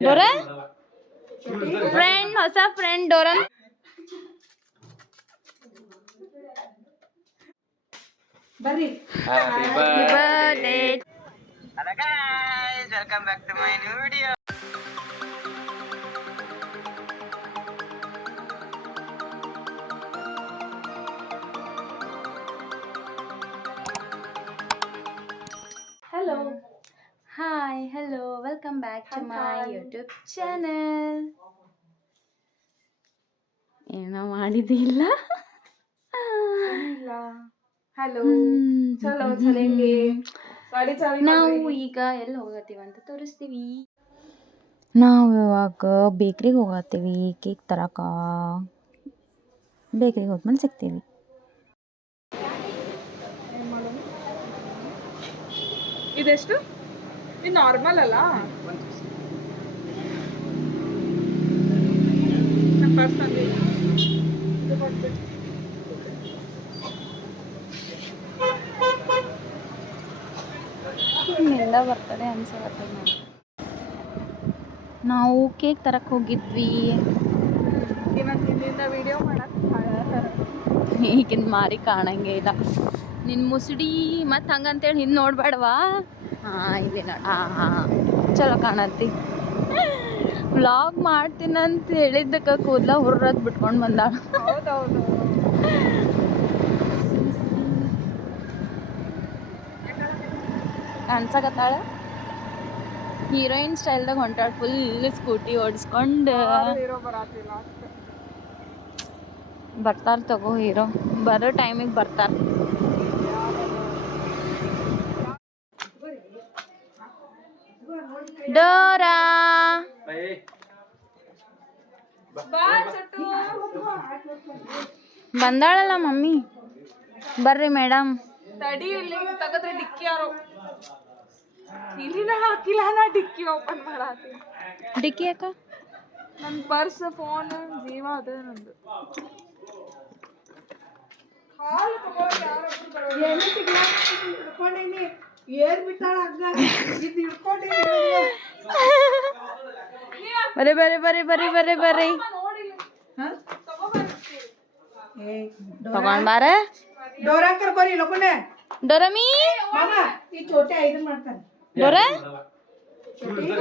ಡೋರನ್ friend, ಹೊಸ friend ಡೋರನ್. ಬರ್ರಿ. Happy birthday. Hello guys, welcome back to my new video. Hello. Hi, hello, welcome back to my YouTube channel. ಏನೋ ಮಾಡಿದಿಲ್ಲ. Hello. ಚಲೋ ಚಲೇಂಗೆ. ಗಾಡಿ ಚಾವಿ ನಾವು ಈಗ ಎಲ್ಲಿ ಹೋಗತ್ತೀವಿ ಅಂತ ತೋರಿಸ್ತೀವಿ. ನಾವು ಇವಾಗ ಬೇಕ್ರಿಗೆ ಹೋಗತ್ತೀವಿ ಕೇಕ್ ತರಕ. ಬೇಕ್ರಿಗೆ ಹೋದ್ಮೇಲೆ ಸಿಗ್ತೀವಿ. ಇದೆಷ್ಟು? ಇದು ನಾರ್ಮಲ್ ಅಲ್ಲ? ನಮ್ಮ ಪರ್ಸ್ ತಂದಿ. ಹಿಂದಿಂದ ಬರ್ತದೆ ಅನ್ಸತ್ತೆ ನೋಡಿ. ನಾವು ಕೇಕ್ ತರಕ್ಕೆ ಹೋಗಿದ್ವಿ. ಇವತ್ತು ಹಿಂದಿಂದ ವಿಡಿಯೋ ಮಾಡಕ್ಕೆ ಈಗಿನ ಮಾರಿ ಕಾಣಂಗೆ ಇಲ್ಲ. ನಿನ್ನ ಮುಸುಡಿ ಮತ್ತು ಹಂಗಂತೇಳಿ ಹಿಂದೆ ನೋಡ್ಬೇಡವಾ. ಹಾಂ ಇಲ್ಲಿ ನೋಡ. ಹಾಂ ಚಲೋ ಕಾಣತ್ತಿ. ವ್ಲಾಗ್ ಮಾಡ್ತೀನಂತ ಹೇಳಿದ್ದಕ್ಕೆ ಕೂದಲ ಹುರ್ರದ್ ಬಿಟ್ಕೊಂಡು ಬಂದಾಳ. ಹೌದೌದು. ಅನ್ಸಕತ್ತಾಳ ಹೀರೋಯಿನ್ ಸ್ಟೈಲ್ದಾಗ ಹೊಂಟಾಳ. ಫುಲ್ ಸ್ಕೂಟಿ ಓಡಿಸ್ಕೊಂಡು. ಹೀರೋ ಬರಾತಿಲ್ಲ. ಬರ್ತಾರ ತಗೋ ಹೀರೋ. ಬರೋ ಟೈಮಿಗೆ ಬರ್ತಾರ. ಡೋರಾ ಬಂದಾಳಲ್ಲ ಮಮ್ಮಿ. ಬರ್ರಿ ಮೇಡಮ್. ತಡಿ, ಇಲ್ಲಿ ತೆಗೆದ್ರೆ ಡಿಕ್ಕಿ ಯಾರೋ ಇಲ್ಲಿನ ಹಾಕಿಲ್ಲ. ನಾ ಡಿಕ್ಕಿ ಓಪನ್ ಮಾಡತ್ತೀನಿ. ಡಿಕ್ಕಿ ಯಾಕ? ನನ್ನ ಪರ್ಸ್, ಫೋನ್, ಜೀವ ಅದೇ ನಂದು. ಬರ್ರಿ ಬರ್ರಿ ಬರ್ರಿ ಬರ್ರಿ ಬರ್ರಿ ಬರ್ರಿ ತಗೊಂಡ್ ಬಾರ. ಡೋರಾ ಕರ್ಕೋರಿ ಲೋಕನೆ. ಡೋರಮಿ ಈ ಚೋಟೆ ಐದು ಮಾಡ್ತಾನೆ. ಡೋರ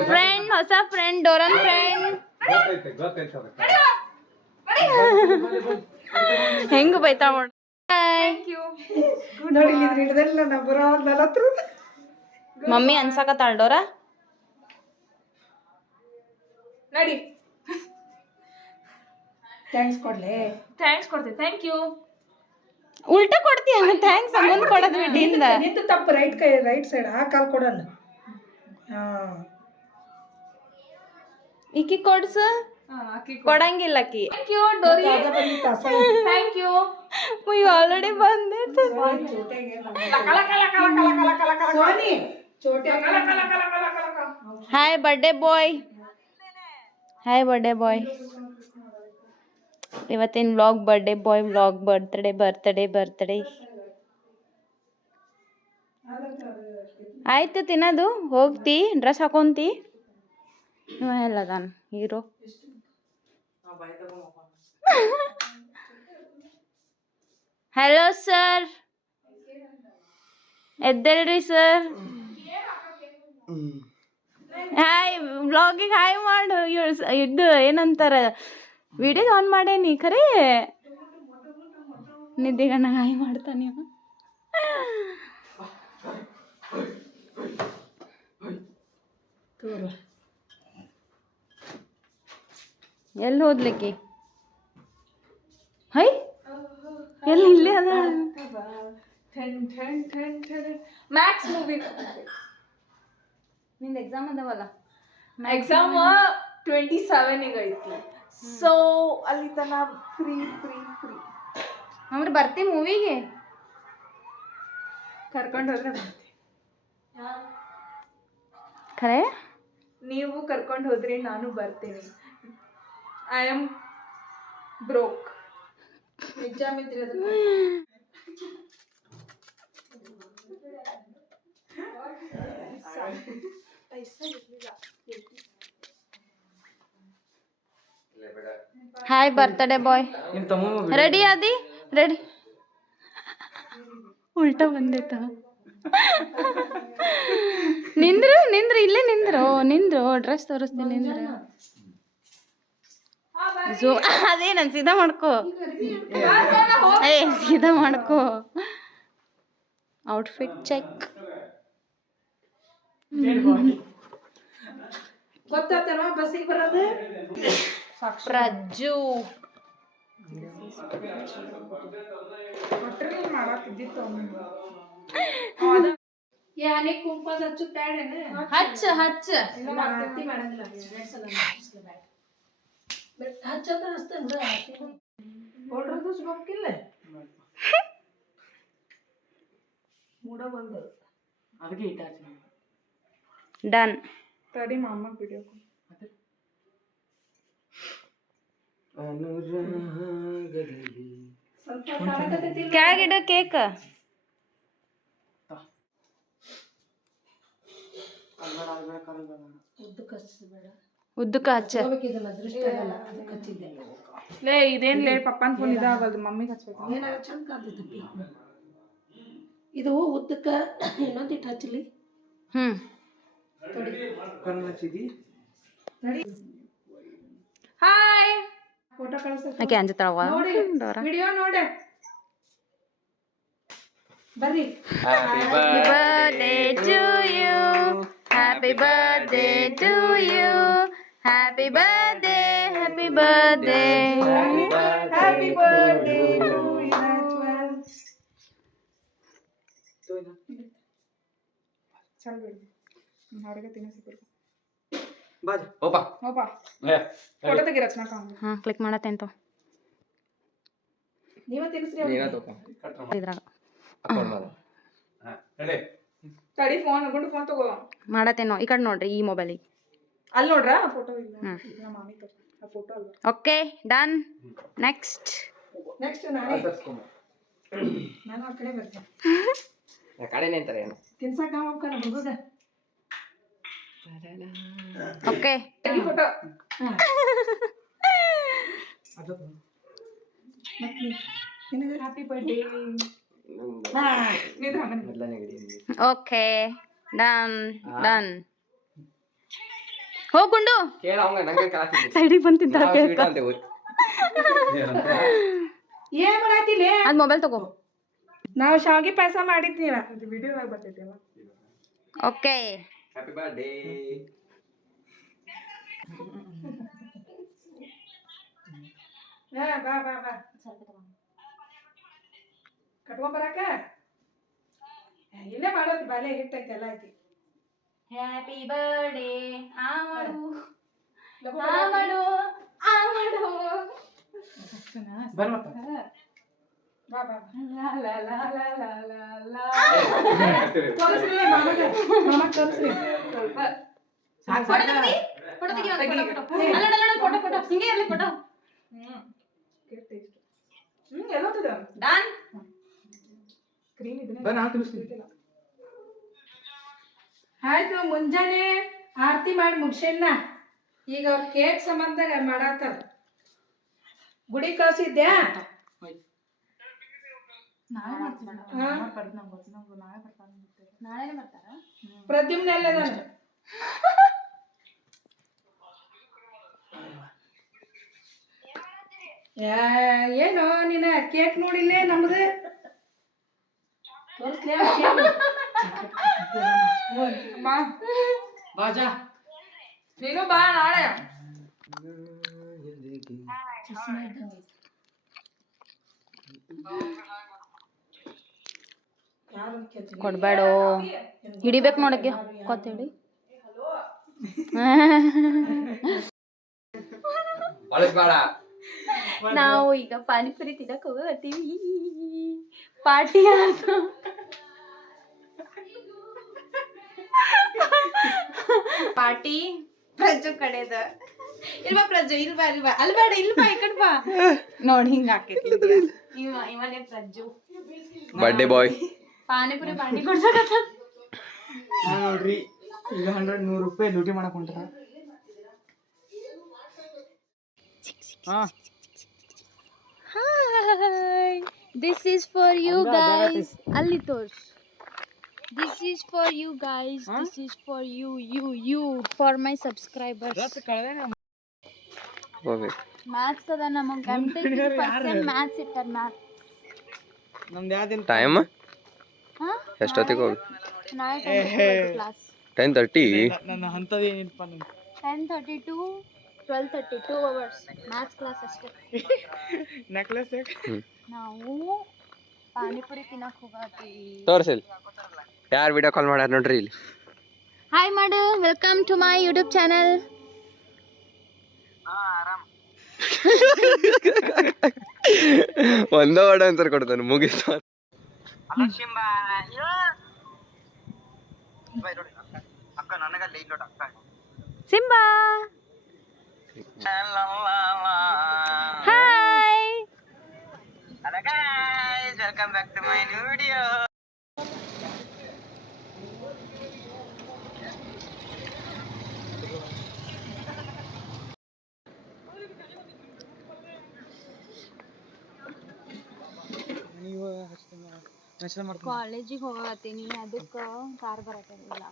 ಫ್ರೆಂಡ್, ಹೊಸ ಫ್ರೆಂಡ್ ಡೋರನ್ ಫ್ರೆಂಡ್. ಹೆಂಗ ಬೈತಾಳ ನೋಡಿ. ನೋಡಿ ಹಿಡ್ದಲ್ಲ ನಾ ಬರೋ 40. ಮಮ್ಮಿ ಅನ್ಸಕತ್ತಾಳ ಡೋರ. ನಡಿ. ಥ್ಯಾಂಕ್ಸ್ ಕೊಡ್ಲೆ. ಥ್ಯಾಂಕ್ಸ್ ಕೊಡ್ತೀನಿ. Thank you. ಉಲ್ಟಾ ಕೊಡ್ತೀಯ? ಥ್ಯಾಂಕ್ಸ್ ಮುಂದೆ ಕೊಡೋದು ಬಿಟ್ಟಿಂದ. ನಿಂತು ತಪ್ಪು. ರೈಟ್ ಕೈ, ರೈಟ್ ಸೈಡ್. ಆ ಕಾಲ್ ಕೊಡೋಣ. ಹಾಂ, ಈಕಿ ಕೊಡ್ಸು. ಕೊಡಂಗಿಲ್ಲ ಆಕಿ. ಥ್ಯಾಂಕ್ ಯು ಡೋರಿ. Thank you. ಆಲ್ರೆಡಿ ಬಂದೆ. Soni Chhote. Hi birthday boy. Hi birthday boy. ಇವತ್ತಿನ vlog birthday boy vlog. Birthday birthday birthday. ಆಯ್ತು ತಿನ್ನೋದು. ಹೋಗ್ತಿ ಡ್ರೆಸ್ ಹಾಕೊಂತಿ. ಇವ ಎಲ್ಲದಾನ ಹೀರೋ. Hello sir. ಎದ್ದೇಳ್ರಿ ಸರ್. ಹಾಯ್ ವ್ಲಾಗಿಗೆ ಹಾಯ್ ಮಾಡು. ಇದು ಏನಂತಾರ, ವಿಡಿಯೋ ಆನ್ ಮಾಡೇನಿ ಖರೆ. ನಿದ್ದೆಗಣ್ಣ ಹಾಯ್ ಮಾಡ್ತಾನೆ ಇವ. ಎಲ್ಲಿ ಹೋದ್ಲಿಕ್ಕಿ? ಹೈ ಎಲ್ಲಿ? ಇಲ್ಲೇ ಅದ. Max movie. ನಿಂದು ಎಕ್ಸಾಮ್ ಅದಾವಲ್ಲ. ಎಕ್ಸಾಮ್ 27 ಐತಿ. ಸೊ ಅಲ್ಲಿ ತನ ಫ್ರೀ ಫ್ರೀ ಫ್ರೀ. ಅಂದ್ರೆ ಬರ್ತಿ ಮೂವಿಗೆ? ಕರ್ಕೊಂಡು ಹೋದ್ರೆ ಬರ್ತೀನಿ. ಖರೆ? ನೀವು ಕರ್ಕೊಂಡು ಹೋದ್ರಿ ನಾನು ಬರ್ತೀನಿ. I am broke. ಎಕ್ಸಾಮ್ ಇದ್ರೆ ಹಾಯ್ ಬರ್ತಡೇ ಬಾಯ್. ರೆಡಿ ಆದಿ? ರೆಡಿ. ಉಲ್ಟಾ ಬಂದೈತ. ನಿಂದ್ರು ನಿಂದ್ರು ಇಲ್ಲೇ ನಿಂದ್ರು ನಿಂದ್ರು ಡ್ರೆಸ್ ತೋರಿಸ್ತೀನಿ ನಿಂದ್ರು. ಅದೇನ ಸೀದಾ ಮಾಡ್ಕೋ. ಏ ಸೀದಾ ಮಾಡ್ಕೋ. Outfit check. ಗೊತ್ತಾಗ್ತಾರ ಬಸ್ಸಿಗೆ ಬರೋದು. ಪ್ರಜ್ಜು ಯಾನೆ ಕುಂಕುಮದ ಹಚ್ಚು ಬ್ಯಾಡೇನ? ಹಚ್ಚ ಹಚ್ಚ ಆರತಿ ಮಾಡಂಗಿಲ್ಲ. ಎರಡ್ ಸಲ ಹಚ್ಚತ್ತ ಅಷ್ಟೇ. ಕೊಡ್ರದು ಸುಮ್ಕಿಲ್ಲ ಮೂಡ ಬಂದು ಅದಕ್ಕೆ ಇಟ್ಟ ಡನ್. ತಡಿ ಮಾಮ ವಿಡಿಯೋ ಕೆಳಗಿಡ ಕೇಕ್. ಉದ್ದಕ್ಕೆ ಹಚ್ಚ. ಲೇ ಇದೇನ್ ಲೇ ಪಪ್ಪನ್ ಫೋನ್ ಇದಾಗಲ್ದು ಮಮ್ಮಿಗೆ ಹಚ್ಬೇಕು. ಚಂದ ಕಾಣ್ತೈತಿ ಇದು ಉದ್ದಕ್ಕ ಇನ್ನೊಂದಿಟ್ಟು ಹಚ್ಚಲಿ. ಹಾಯ್ ಫೋಟೋ ಕಳಿಸ್ತೀನಿ. ಆಕೆ ಅಂಜತಾಳವ. ವಿಡಿಯೋ ನೋಡೆ ಬರ್ರಿ. Happy birthday to you. Happy birthday to you. Happy birthday. Happy birthday. Happy birthday to Inajwal. चल बेटी ಹೊರಗೆ ತಿನ್ನಿಸ್ಬೇಕು. ಬಾಜ್ ಓಪಾ ಹೋಪಾ ಫೋಟೋ ತೆಗಿ ರಚನಾ ಕಾಮ್. ಹಾ ಕ್ಲಿಕ್ ಮಾಡತ್ತೇಂತ ನೀವ ತಿನ್ನಿಸ್ರಿ. ನೀನ ತಗೋ ಇದ್ರಾಗ ಅಕೌಂಟ್ ಮಾಡು. ಹಾ ರೆಡಿ. ತಡಿ ಫೋನ್ ಗುಂಡು ಫೋನ್ ತಗೋ. ಮಾಡತ್ತೇನೋ ಈ ಕಡೆ ನೋಡ್ರಿ ಈ ಮೊಬೈಲಿಗೆ. ಅಲ್ಲಿ ನೋಡ್ರ ಫೋಟೋ ಇಲ್ಲ. ನಮ್ಮ ಮಾಮಿ ತ ಆ ಫೋಟೋ ಅಲ್ಲ. Okay done. ನೆಕ್ಸ್ಟ್ ನಾನೇ ನಾನು ಆ ಕಡೆ ಬರ್ತೇನೆ. ಆ ಕಡೆನೇ ಅಂತಾರೆ ಏನು ತಿನ್ಸಕ ಹೋಗ್ತಾನ ಹುಡುಗ. Okay photo happy birthday. ಮೊದಲನೇ ಗಡಿ ಓಕೆ ಡನ್ ಡನ್. ಹೋಗುಂಡು ಕೇಳ ಅವಂಗ ನಂಗೆ ಕಾತಿದ್ದೆ ಸೈಡಿಗೆ ಬಂದು ತಿಂತಾಳ ಕೇಕ. ಸ್ವೀಟ್ ಅಂತ ಹೋಗಿ ಏನ್ ಮಾಡಾತಿಲೇ? ಅದು ಮೊಬೈಲ್ ತಗೋ. ನಾವು ಶಾವಿಗೆ ಪಾಯಸ ಮಾಡಿದ್ದೀವ. ಅದು ವಿಡಿಯೋದಾಗ ಬರ್ತೈತಿ ಅಲ್ಲ. Okay happy birthday. ಬಾ ಬಾ ಬಾ ಕಟ್ಕೊಂಡ್ ಬರಾಕ ಇಲ್ಲೇ ಮಾಡೋದು. ಬಾಲೆ ಹಿಟ್ಟೈತಿ ಎಲ್ಲ ಐತಿ. ಹ್ಯಾಪಿ ಬರ್ಡೇ ಆಮಡು ಲಗು ಆಮಡು ಆಮಡು. ಬರ್ ಮತ್ತ ಬಾ ಬಾ ಲಾ ಲಾ ಲಾ ಲಾ ಲಾ ಲಾ ಲಾ. ತೋರಿಸ್ರಿ ಮಾಮಗ. ಮಾಮಗ ತೋರಿಸ್ರಿ ಸ್ವಲ್ಪ. ಫೋಟೋ ತೆಗಿ ಫೋಟೋ ತೆಗಿ ಒಂದು ಫೋಟೋ. ಅಲ್ಲ ಫೋಟೋ ಫೋಟೋ ಹಿಂಗೆ ಇರಲಿ ಫೋಟೋ. ಕೀರ್ತಿ ಎಲ್ಲ ತಿದ ಡನ್. ಕ್ರೀಮ್ ಇದನ್ನ ಬಾ ನಾನು ತಿಳಿಸ್ತೀನಿ. ಆಯ್ತು ಮುಂಜಾನೆ ಆರತಿ ಮಾಡಿ ಮುಗಿಸೇನ. ಈಗ ಅವ್ರ ಕೇಕ್ ಸಂಬಂಧ ಮಾಡಾತಾರ. ಗುಡಿ ಕಳ್ಸಿದ್ಯಾ? ಪ್ರದ್ಯುಮ್ನ ಎಲ್ಲದಾನ? ಏನು ನೀನ ಕೇಕ್ ನೋಡಿಲ್ಲೇ ನಮ್ದು? ತೋರಿಸ್ಲೇ ಬಾಜಾ ನೀನು ಬಾ ನಾಳೆ. ಕೊಡ್ಬೇಡು ಹಿಡಿಬೇಕು ನೋಡಕ್ಕೆ ಕೊತ್ತೇಳಿ. ಬಳಸ್ಬೇಡ. ನಾವು ಈಗ ಪಾನಿಪುರಿ ತಿನ್ನಕ್ ಹೋಗತ್ತೀವಿ. Party party ಪ್ರಜ್ಜು ಕಡೆದ. ಇಲ್ವಾ ಪ್ರಜ್ಜು ಇಲ್ವಾ ಇಲ್ವಾ ಅಲ್ಬೇಡ ಇಲ್ವಾ ಈ ಕಡೆ ಬಾ ನೋಡಿ ಹಿಂಗ ಹಾಕೈತಿ. ಇವನೇ Prajju birthday boy. Panipuri party ಕೊಡ್ಸಕತ್ತ. ನೋಡ್ರಿ ಈಗ 100 ರೂಪಾಯಿ ಲೂಟಿ ಮಾಡಕ್ ಹೊಂಟಾರ. Hi this is for you guys ಅಲ್ಲಿ ತೋರ್ಸ್ this is for you guys this is for you you you for my subscribers maths ಅದ ನಮಗೆ ಗಂಟೆ ಮ್ಯಾಥ್ಸ್ ಇಟ್ಟಾರ ಮ್ಯಾಥ್ಸ್ ಟೈಮ್ ಹಾಂ ಎಷ್ಟೊತ್ತಿಗೆ ಹೋಗಿ class 10:30 10:30 to 12:30 2 hours maths class ಅಷ್ಟೇ ನಾವು ಪಾನಿಪುರಿ ತಿನ್ನಕ್ಕೆ ಹೋಗತ್ತೀವಿ ತೋರಿಸಿಲ್ ಯಾರು ವಿಡಿಯೋ ಕಾಲ್ ಮಾಡ್ಯಾರ ನೋಡ್ರಿ ಇಲ್ಲಿ ಹಾಯ್ ಮಾಡು welcome to my YouTube channel ಒಂದೇ ವರ್ಡ್ ಆನ್ಸರ್ ಕೊಡ್ತಾನೆ ಮುಗಿಸ್ತಾ ಶಿಂಬ ಅಕ್ಕ ನನಗಲ್ಲ ಇಲ್ಲ ಅಕ್ಕ Simba hi Hello guys, welcome back to my new video. ಕಾಲೇಜಿಗೆ ಹೋಗತ್ತೀನಿ ಅದಕ್ಕೆ ಕಾರ್ ಬರತ್ತಿಲ್ಲ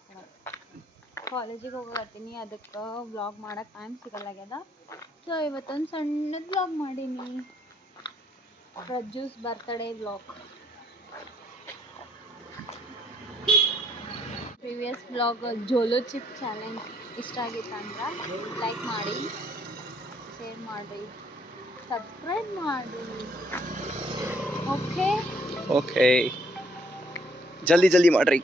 ಕಾಲೇಜಿಗೆ ಹೋಗತ್ತೀನಿ ಅದಕ್ಕೆ ವ್ಲಾಗ್ ಮಾಡಕ್ಕೆ ಟೈಮ್ ಸಿಗಲ್ಲಾಗ್ಯದ ಸೊ ಇವತ್ತೊಂದು ಸಣ್ಣದು ವ್ಲಾಗ್ ಮಾಡೀನಿ ಪ್ರಜ್ಯೂಸ್ birthday vlog previous vlog Jolo chip challenge ಇಷ್ಟ ಆಗಿತ್ತು ಅಂದ್ರೆ ಲೈಕ್ ಮಾಡಿ ಶೇರ್ ಮಾಡಿ ಸಬ್ಸ್ಕ್ರೈಬ್ ಮಾಡಿ ಓಕೆ ಓಕೆ ಜಲ್ದಿ ಮಾಡ್ರಿ